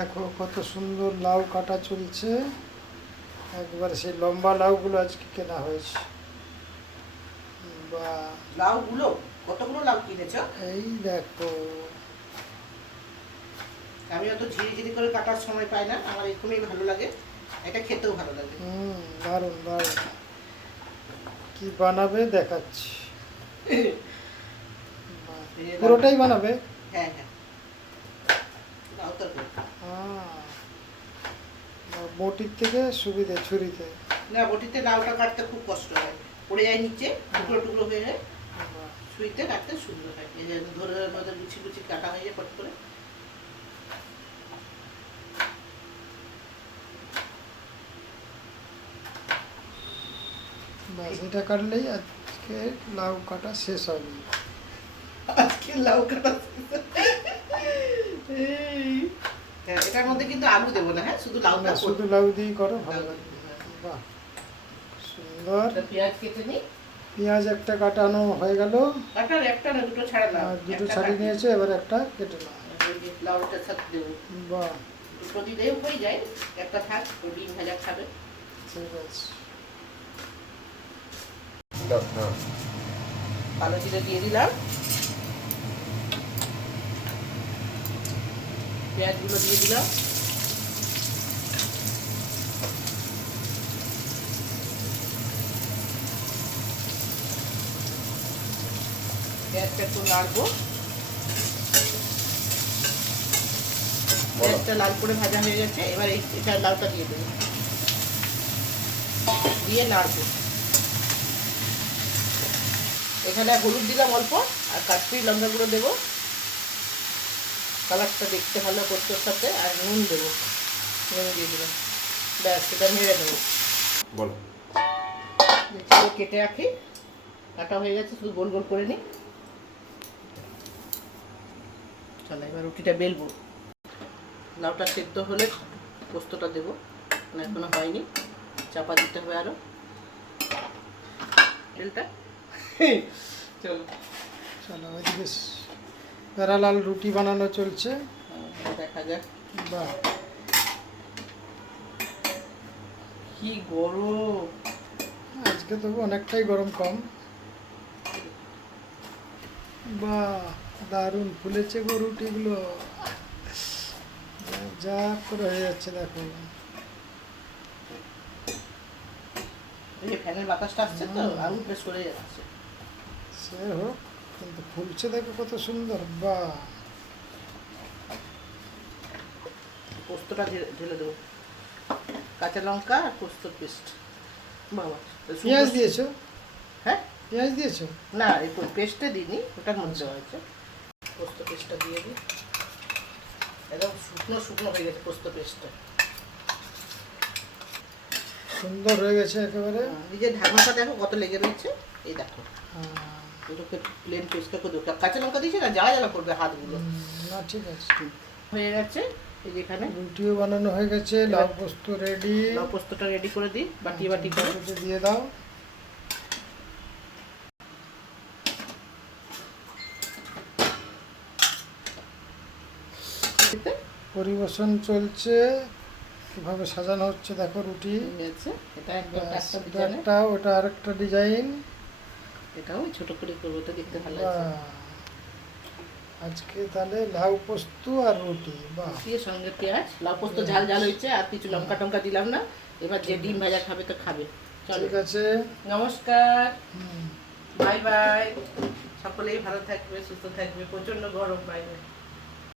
দেখো কত সুন্দর লাউ কাটা চলছে। একবার সেই লম্বা লাউগুলো আজকে কেনা হয়েছে। বা লাউগুলো কতগুলো লাউ কিনেছ? এই দেখো, আমি অত ঝিরি ঝিরি করে কাটার সময় পাই না, আমার এরকমই ভালো লাগে, এটা খেতেও ভালো লাগে। দারুণ দারুণ। কি বানাবে দেখাচ্ছি। পুরোটাই বানাবে? হ্যাঁ হ্যাঁ, লাউ তরকারি। বটির থেকে সুবিধে ছুরিতে? না, বটিতে লাউটা কাটতে খুব কষ্ট হয়, পড়ে যায় নিচে, টুকরো টুকরো হয়ে যায়। ছুরিতে কাটতে সুন্দর হয়, এই যে ধরে ধরে গুছি গুছি কাটা হয়ে যায় পট করে। বাস, এটা কাটলেই আজকে লাউ কাটা শেষ হবে। আজকে লাউ কাটা এটার মধ্যে কিন্তু আলু দেবো না, হ্যাঁ, শুধু লাউটা, শুধু লাউ দিয়ে করো, ভালো লাগবে। বাহ, সুন্দর। পেঁয়াজ কেটে নিই। পেঁয়াজ একটা কাটানো হয়ে গেল। কাটার একটা না দুটো ছাড়া না, দুটো ছাড়িয়ে নিয়েছে, এবার একটা কেটে নাও। লাউটার সাথে দেবো। বাহ, দুটো দিলেও হয়ে যায়, একটা থাক, ও ডিম ভাজা খাবে। ঠিক আছে। কালো জিরে দিয়ে দিলাম, পেঁয়াজগুলো দিয়ে দিলাম, পেঁয়াজটা একটু নাড়বো। পেঁয়াজটা লাল করে ভাজা হয়ে গেছে, এবার এটা লাউটা দিয়ে দেবো, দিয়ে নাড়বো। এখানে হলুদ দিলাম অল্প, আর কাশ্মীরি লঙ্কা গুঁড়ো দেবো, কালারটা দেখতে ভালো পোস্তর সাথে, আর নুন দেবো, নুন দিয়ে দিলাম। ব্যাস, এটা নেড়ে দেবো। বলো, কেটে রাখি, কাটা হয়ে গেছে, শুধু গোল গোল করে নিই। চলো এবার রুটিটা বেলবো। লাউটা সেদ্ধ হলে পোস্তটা দেবো, না এখনো হয়নি, চাপা দিতে হবে আরো তেলটা। চলো চলো, ওইদিকে প্যারালাল রুটি বানানো চলছে। দেখা যাক। বাহ, কি গরম আজকে তবু অনেকটাই গরম কম। বাহ, দারুণ ফুলেছে গো রুটিগুলো, যা করে হয়ে যাচ্ছে দেখো। এই যে ফ্যানের বাতাসটা আসছে তো, আগুন প্রেস করে যাচ্ছে। সে হোক, কিন্তু ফুলছে দেখো কত সুন্দর। বাহ, পোস্তটা ঢেলে দেবো, কাঁচা লঙ্কা আর পোস্তর পেস্ট। বাবা, পেঁয়াজ দিয়েছো? হ্যাঁ, পেঁয়াজ দিয়েছো? না এই পেস্টটা দিইনি, ওটার মধ্যে হয়েছে। পোস্ত পেস্টটা দিয়ে দিই, একদম শুকনো শুকনো হয়ে গেছে পোস্ত পেস্টটা, সুন্দর হয়ে গেছে একেবারে। নিজের ঢাকনাটা দেখো কত লেগে রয়েছে, এই দেখো। এটাকে প্লেন পেস্টটা করে দেবো, কাঁচা লঙ্কা দিয়েছি না, জ্বালা জ্বালা করবে হাতগুলো। না, ঠিক আছে, হয়ে গেছে। এই যেখানে রুটিও বানানো হয়ে গেছে, লাউ পোস্ত রেডি। লাউ পোস্তটা রেডি করে দিই, বাটি বাটি করে দিয়ে দাও। পরিবেশন চলছে, কিভাবে সাজানো হচ্ছে দেখো রুটি। এটা একটা, ওটা আরেকটা ডিজাইন। এটাও ছোট করে করবো তো দেখতে ভালো লাগছে। আজকে তাহলে লাউ পোস্ত আর রুটি। বাহ, দিয়ে সঙ্গে পেঁয়াজ, লাউ পোস্ত ঝাল ঝাল হয়েছে, আর কিছু লঙ্কা টঙ্কা দিলাম না। এবার যে ডিম ভাজা খাবে তো খাবে। ঠিক আছে, নমস্কার, বাই বাই, সকলেই ভালো থাকবে, সুস্থ থাকবে, প্রচন্ড গরম বাইরে।